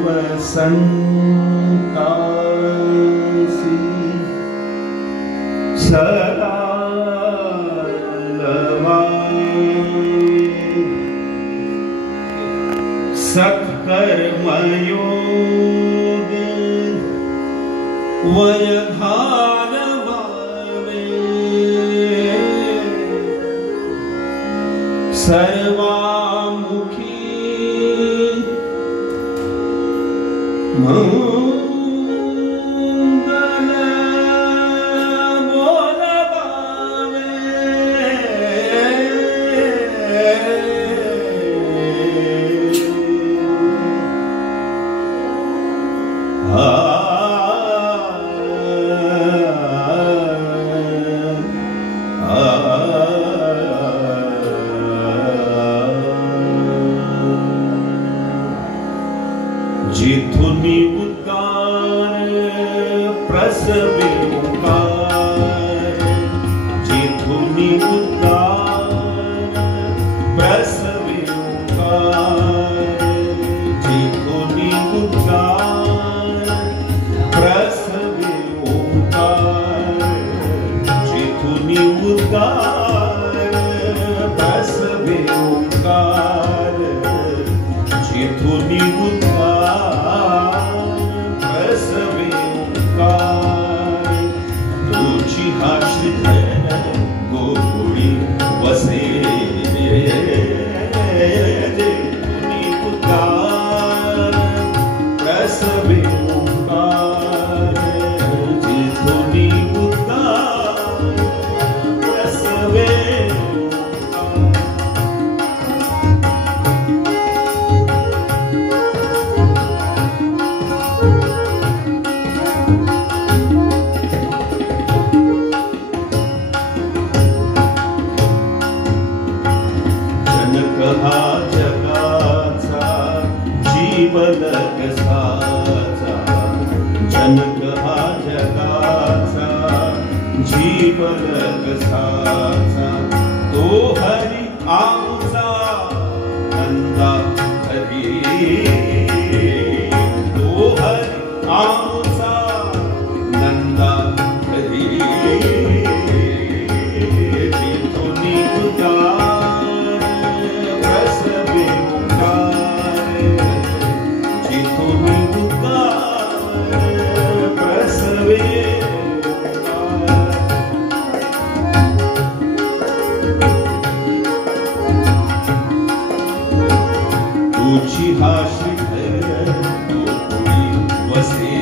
संतासी सदा सत्कर्मयोग वयधान भावे सर्वामुखी मंगल बोल जिथुनी उद्गार प्रसवी ओंकार जिथुनी उद्गार प्रसवी ओंकार जिथुनी उद्गार प्रसवी ओंकार जिथुनी उद्गार प्रसवी ओंकार जिथुनी गोकुळी वसे जिथुनी उद्गार प्रसवी ओंकार जिथुनी उद्गार प्रसवी हा जगाचा जीवन कसाचा जनक हा जगाचा जीवन कसाचा तो हरी आमचा नंदा हरी तो हरी आमचा नंदा हरी जिथुनी उद्गार तुझी हा श्रीधर गोकुळी वसे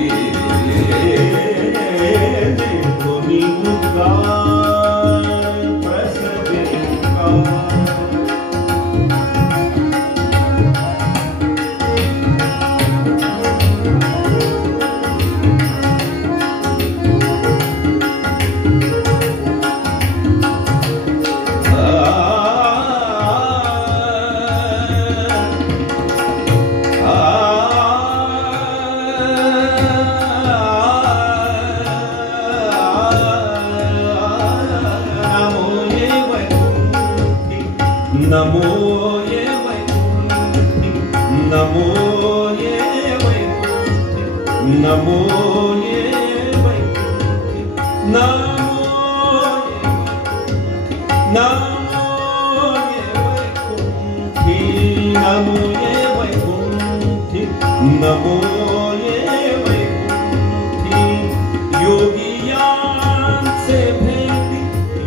जिथुनी उद्गार प्रसवी ओंकार नमो ये वैकुंठी नमो ये वैकुंठी नमो ये वैकुंठी नमो ये वैकुंठी नमो ये वैकुंठी नमो ये वैकुंठी योगियांचे भेटी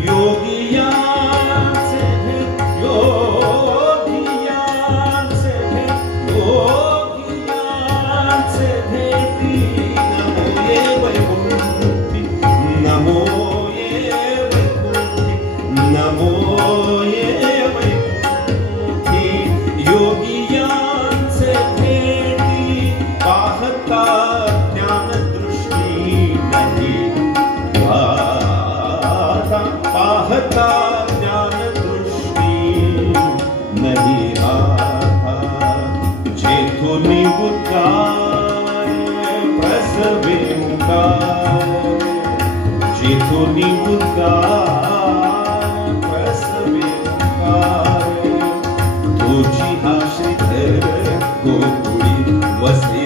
योगियांचे भेटी योगियांचे भेटी नमो ये वैकुंठी नमो ये वैकुंठी नमो ये वैकुंठी योगियांचे भेटी पाहता ज्ञानदृष्टी नाही पाहता ज्ञानदृष्टी नहीं आता जिथुनी उद्गार प्रसवी ओंकार जिथुनी उद्गार प्रसवी ओंकार तुझी हा श्रीधर गोकुळी वसे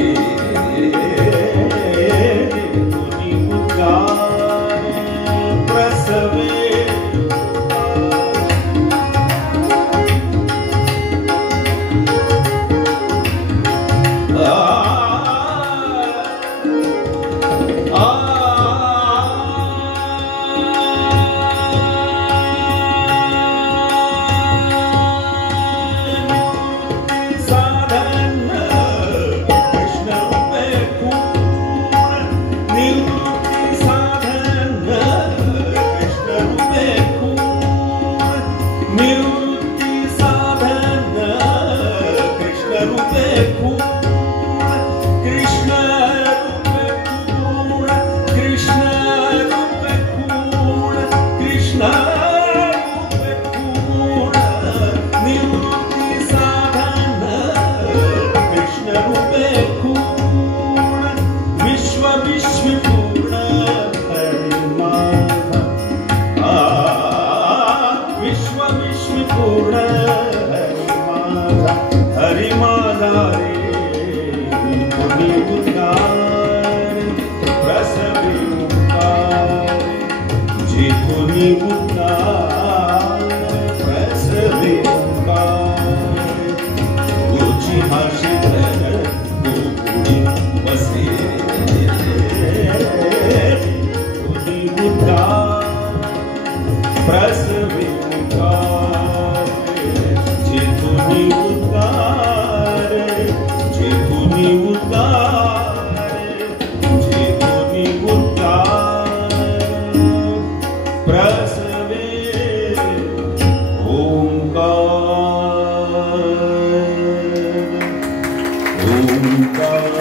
निउतारे जेतो निउतार प्रसवे ओंकार ओंकार